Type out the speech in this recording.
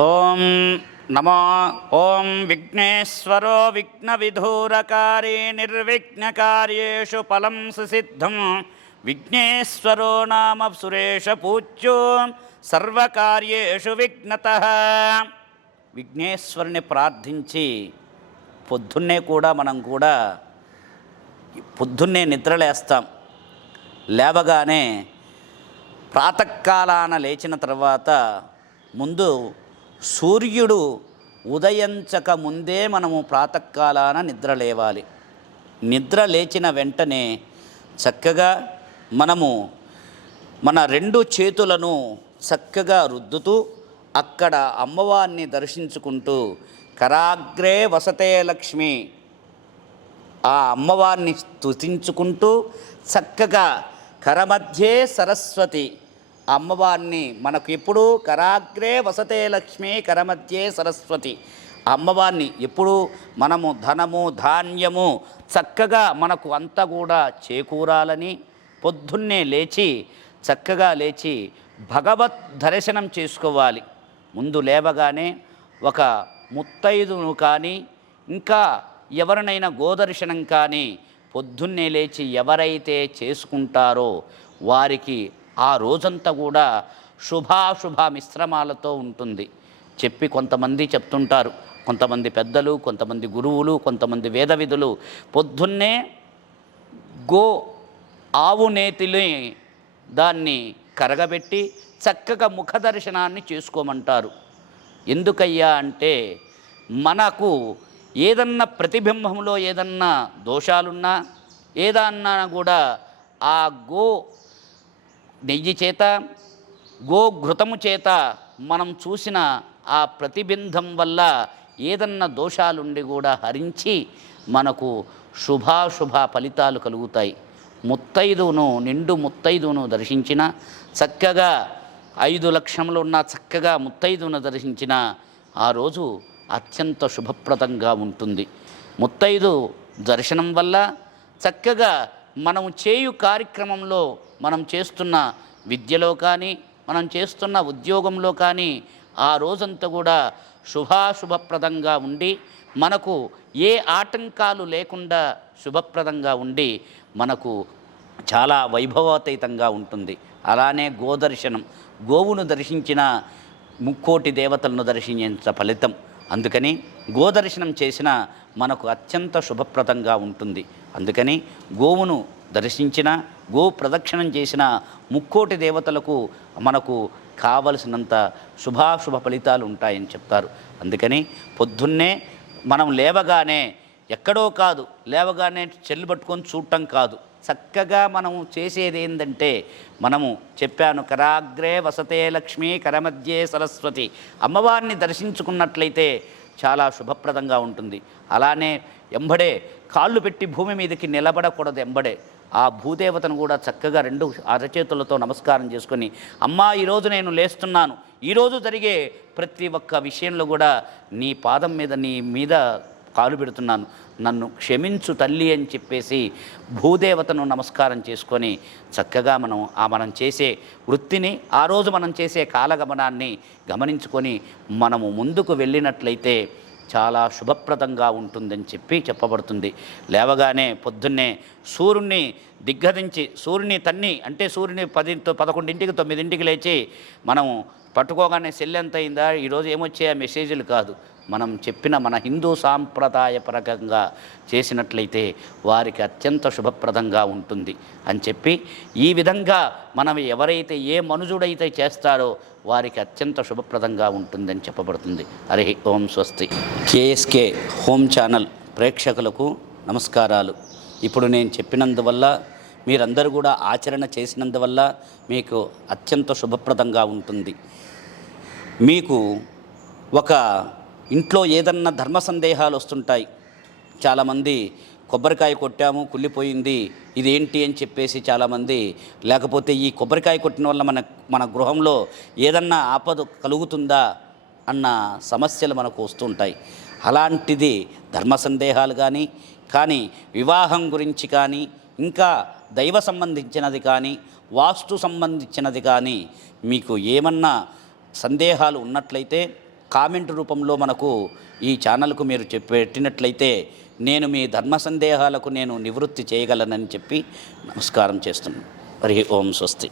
ఓం నమో ఓం విఘ్నేశ్వరో విఘ్నవిధూరకారీ నిర్విఘ్నకార్యేషు ఫలం సుసిద్ధం. విఘ్నేశ్వరో నామ సురేష పూజ్యో సర్వకార్యేషు విఘ్నత. విఘ్నేశ్వరుని ప్రార్థించి పొద్దున్నే కూడా మనం కూడా పొద్దున్నే నిద్రలేస్తాం. లేవగానే ప్రాతకాలాన లేచిన తర్వాత ముందు సూర్యుడు ఉదయించక ముందే మనము ప్రాతకాలాన నిద్ర లేవాలి. నిద్ర లేచిన వెంటనే చక్కగా మనము మన రెండు చేతులను చక్కగా రుద్దుతూ అక్కడ అమ్మవారిని దర్శించుకుంటూ కరాగ్రే వసతే లక్ష్మి ఆ అమ్మవారిని స్తుతించుకుంటూ చక్కగా కరమధ్యే సరస్వతి అమ్మవారిని మనకు ఎప్పుడూ కరాగ్రే వసతే లక్ష్మి కరమధ్యే సరస్వతి. అమ్మవారిని ఎప్పుడు మనము ధనము ధాన్యము చక్కగా మనకు అంతా కూడా చేకూరాలని పొద్దున్నే లేచి చక్కగా లేచి భగవత్ దర్శనం చేసుకోవాలి. ముందు లేవగానే ఒక ముత్తైదును కానీ ఇంకా ఎవరినైనా గోదర్శనం కానీ పొద్దున్నే లేచి ఎవరైతే చేసుకుంటారో వారికి ఆ రోజంతా కూడా శుభాశుభ మిశ్రమాలతో ఉంటుంది. చెప్పి కొంతమంది చెప్తుంటారు. కొంతమంది పెద్దలు కొంతమంది గురువులు కొంతమంది వేదవిధులు పొద్దున్నే గో ఆవు నేతిని దాన్ని కరగబెట్టి చక్కగా ముఖ దర్శనాన్ని చేసుకోమంటారు. ఎందుకయ్యా అంటే మనకు ఏదన్నా ప్రతిబింబంలో ఏదన్నా దోషాలున్నా ఏదన్నా కూడా ఆ గో నెయ్యి చేత గోఘృతము చేత మనం చూసిన ఆ ప్రతిబింధం వల్ల ఏదన్నా దోషాలుండి కూడా హరించి మనకు శుభాశుభ ఫలితాలు కలుగుతాయి. ముత్తైదువును నిండు ముత్తైదువును దర్శించిన చక్కగా ఐదు లక్షములు ఉన్న చక్కగా ముత్తైదువును దర్శించిన ఆ రోజు అత్యంత శుభప్రదంగా ఉంటుంది. ముత్తైదు దర్శనం వల్ల చక్కగా మనం చేయు కార్యక్రమంలో మనం చేస్తున్న విద్యలో కానీ మనం చేస్తున్న ఉద్యోగంలో కానీ ఆ రోజంతా కూడా శుభాశుభప్రదంగా ఉండి మనకు ఏ ఆటంకాలు లేకుండా శుభప్రదంగా ఉండి మనకు చాలా వైభవోతీతంగా ఉంటుంది. అలానే గోదర్శనం గోవును దర్శించిన ముక్కోటి దేవతలను దర్శించిన ఫలితం అందుకని గోదర్శనం చేసిన మనకు అత్యంత శుభప్రదంగా ఉంటుంది. అందుకని గోవును దర్శించిన గో ప్రదక్షిణం చేసిన ముక్కోటి దేవతలకు మనకు కావలసినంత శుభాశుభ ఫలితాలు ఉంటాయని చెప్తారు. అందుకని పొద్దున్నే మనం లేవగానే ఎక్కడో కాదు లేవగానే చెల్లు పట్టుకొని చూడటం కాదు. చక్కగా మనం చేసేది ఏంటంటే మనము చెప్పాను కరాగ్రే వసతే లక్ష్మి కరమధ్యే సరస్వతి. అమ్మవారిని దర్శించుకున్నట్లయితే చాలా శుభప్రదంగా ఉంటుంది. అలానే ఎంబడే కాళ్ళు పెట్టి భూమి మీదకి నిలబడకూడదు ఎంబడే. ఆ భూదేవతను కూడా చక్కగా రెండు అరచేతులతో నమస్కారం చేసుకొని అమ్మా ఈరోజు నేను లేస్తున్నాను. ఈరోజు జరిగే ప్రతి ఒక్క విషయంలో కూడా నీ పాదం మీద నీ మీద కాలు పెడుతున్నాను. నన్ను క్షమించు తల్లి అని చెప్పేసి భూదేవతను నమస్కారం చేసుకొని చక్కగా మనం ఆ మనం చేసే వృత్తిని ఆ రోజు మనం చేసే కాలగమనాన్ని గమనించుకొని మనము ముందుకు వెళ్ళినట్లయితే చాలా శుభప్రదంగా ఉంటుందని చెప్పి చెప్పబడుతుంది. లేవగానే పొద్దున్నే సూర్యుడిని దిగ్గదించి సూర్యుని తన్ని అంటే సూర్యుని పది పదకొండింటికి తొమ్మిదింటికి లేచి మనం పట్టుకోగానే సెల్ ఎంత అయిందా? ఈరోజు ఏమొచ్చాయా? మెసేజ్లు కాదు. మనం చెప్పిన మన హిందూ సాంప్రదాయపరకంగా చేసినట్లయితే వారికి అత్యంత శుభప్రదంగా ఉంటుంది అని చెప్పి ఈ విధంగా మనం ఎవరైతే ఏ మనుజుడైతే చేస్తారో వారికి అత్యంత శుభప్రదంగా ఉంటుందని చెప్పబడుతుంది. హరి ఓం స్వస్తి. కేఎస్కే హోమ్ ఛానల్ ప్రేక్షకులకు నమస్కారాలు. ఇప్పుడు నేను చెప్పినందువల్ల మీరందరూ కూడా ఆచరణ చేసినందువల్ల మీకు అత్యంత శుభప్రదంగా ఉంటుంది. మీకు ఒక ఇంట్లో ఏదన్నా ధర్మ సందేహాలు వస్తుంటాయి. చాలామంది కొబ్బరికాయ కొట్టాము కుళ్ళిపోయింది ఇదేంటి అని చెప్పేసి చాలామంది లేకపోతే ఈ కొబ్బరికాయ కొట్టిన వల్ల మన మన గృహంలో ఏదన్నా ఆపద కలుగుతుందా అన్న సమస్యలు మనకు వస్తుంటాయి. అలాంటిది ధర్మ సందేహాలు కానీ కానీ వివాహం గురించి కానీ ఇంకా దైవ సంబంధించినది కానీ వాస్తు సంబంధించినది కానీ మీకు ఏమన్నా సందేహాలు ఉన్నట్లయితే కామెంట్ రూపంలో మనకు ఈ ఛానల్కు మీరు చెప్పి పెట్టినట్లయితే నేను మీ ధర్మ సందేహాలకు నేను నివృత్తి చేయగలనని చెప్పి నమస్కారం చేస్తున్నాను. హరి ఓం స్వస్తి.